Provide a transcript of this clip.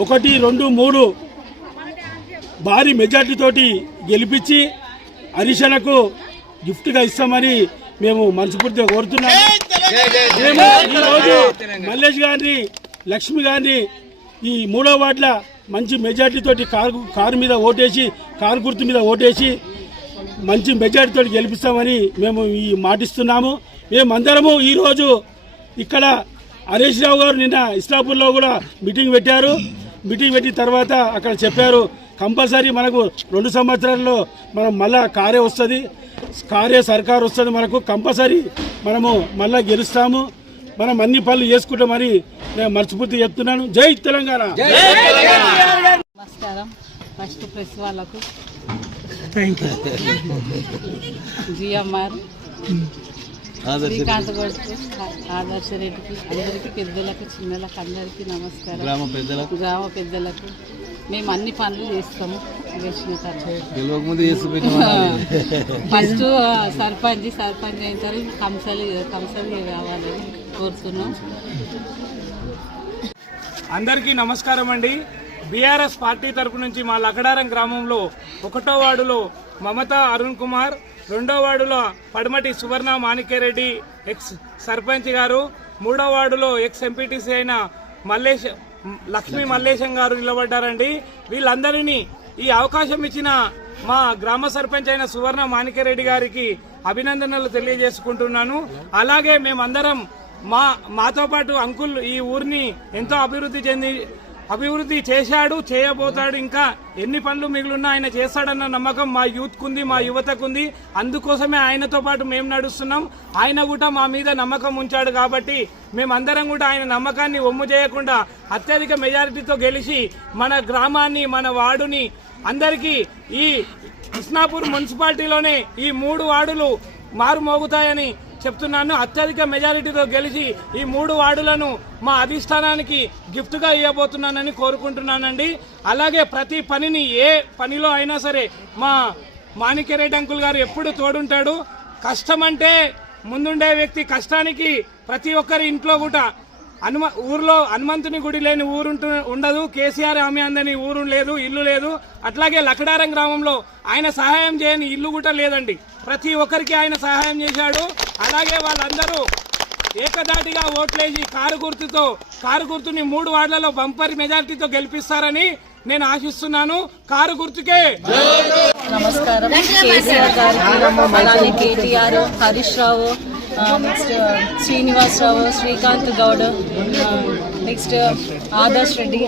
1, 2, 3 భారీ మెజార్టీతోటి గెలిపించి హరీషణకు గిఫ్ట్గా ఇస్తామని మేము మనస్ఫూర్తిగా కోరుతున్నాము. మేము ఈరోజు మల్లేష్ గారిని, లక్ష్మి గారిని ఈ 3వ వార్డుల మంచి మెజార్టీతోటి కారు మీద ఓటేసి, కారు గుర్తు మీద ఓటేసి మంచి మెజార్టీతో గెలిపిస్తామని మేము ఈ మాటిస్తున్నాము. మేమందరము ఈరోజు ఇక్కడ హరీష్ రావు గారు నిన్న ఇస్లాపూర్లో కూడా మీటింగ్ పెట్టారు. మీటింగ్ పెట్టిన తర్వాత అక్కడ చెప్పారు, కంపల్సరీ మనకు 2 సంవత్సరాల్లో మనం మళ్ళా కారే వస్తుంది, కారే సర్కారు వస్తుంది, మనకు కంపల్సరీ మనము మళ్ళా గెలుస్తాము, మనం అన్ని పనులు చేసుకుంటామని నేను మనస్ఫూర్తిగా చెప్తున్నాను. జై తెలంగాణ. నమస్కారం. ఫస్ట్ ప్రెస్ వాళ్ళకు జిఎంఆర్, శ్రీకాంత్ గౌడ్కి, ఆదర్శ రెడ్డికి, అందరికీ పెద్దలకు, చిన్నలకు అందరికీ నమస్కారం. గ్రామ పెద్దలకు మేము అన్ని పనులు చేస్తాము. ఫస్ట్ సర్పంచ్ అయిన తర్వాత కంసలి కావాలని కోరుతున్నాం. అందరికీ నమస్కారం అండి. బీఆర్ఎస్ పార్టీ తరపు నుంచి మా లకడారం గ్రామంలో 1వ వార్డులో మమతా అరుణ్ కుమార్, 2వ వార్డులో పడమటి సువర్ణ మాణిక్యరెడ్డి ఎక్స్ సర్పంచ్ గారు, 3వ వార్డులో ఎక్స్ ఎంపీటీసీ అయిన లక్ష్మీ మల్లేశం గారు నిలబడ్డారండి. వీళ్ళందరినీ ఈ అవకాశం ఇచ్చిన మా గ్రామ సర్పంచ్ అయిన సువర్ణ మాణిక్యరెడ్డి గారికి అభినందనలు తెలియజేసుకుంటున్నాను. అలాగే మేమందరం మాతో పాటు అంకుల్ ఈ ఊరిని ఎంతో అభివృద్ధి చేశాడు, చేయబోతాడు, ఇంకా ఎన్ని పనులు మిగిలిన్నా ఆయన చేస్తాడన్న నమ్మకం మా యూత్కు ఉంది, మా యువతకు ఉంది. అందుకోసమే ఆయనతో పాటు మేము నడుస్తున్నాం. ఆయన కూడా మా మీద నమ్మకం ఉంచాడు కాబట్టి మేమందరం కూడా ఆయన నమ్మకాన్ని ఒమ్ము చేయకుండా అత్యధిక మెజారిటీతో గెలిచి మన గ్రామాన్ని, మన వార్డుని అందరికీ ఈ కృష్ణాపూర్ మున్సిపాలిటీలోనే ఈ 3 వార్డులు మారుమోగుతాయని చెప్తున్నాను. అత్యధిక మెజారిటీతో గెలిచి ఈ 3 వార్డులను మా అధిష్టానానికి గిఫ్ట్గా ఇవ్వబోతున్నానని కోరుకుంటున్నానండి. అలాగే ప్రతి పనిని, ఏ పనిలో అయినా సరే మా మాణిక్యరెడ్డి అంకుల్ గారు ఎప్పుడు తోడుంటాడు. కష్టం అంటే ముందుండే వ్యక్తి, కష్టానికి ప్రతి ఒక్కరి ఇంట్లో కూడా ఊర్లో హనుమంతుని గుడి లేని ఊరు ఉండదు, కేసీఆర్ హామీ అందని ఊరు లేదు, ఇల్లు లేదు. అట్లాగే లకడారం గ్రామంలో ఆయన సహాయం చేయని ఇల్లు కూడా లేదండి. ప్రతి ఒక్కరికి ఆయన సహాయం చేశాడు. అలాగే వాళ్ళందరూ ఏకదాటిగా ఓట్లేసి కారు గుర్తుని 3 వార్డులలో బంపర్ మెజార్టీతో గెలిపిస్తారని నేను ఆశిస్తున్నాను. కారు గుర్తుకే నమస్కారం. కేసీఆర్ గారికి, అలానే కేటీఆర్, హరీష్ రావు, నెక్స్ట్ శ్రీనివాసరావు, శ్రీకాంత్ గౌడ్, నెక్స్ట్ ఆదర్శ్ రెడ్డి,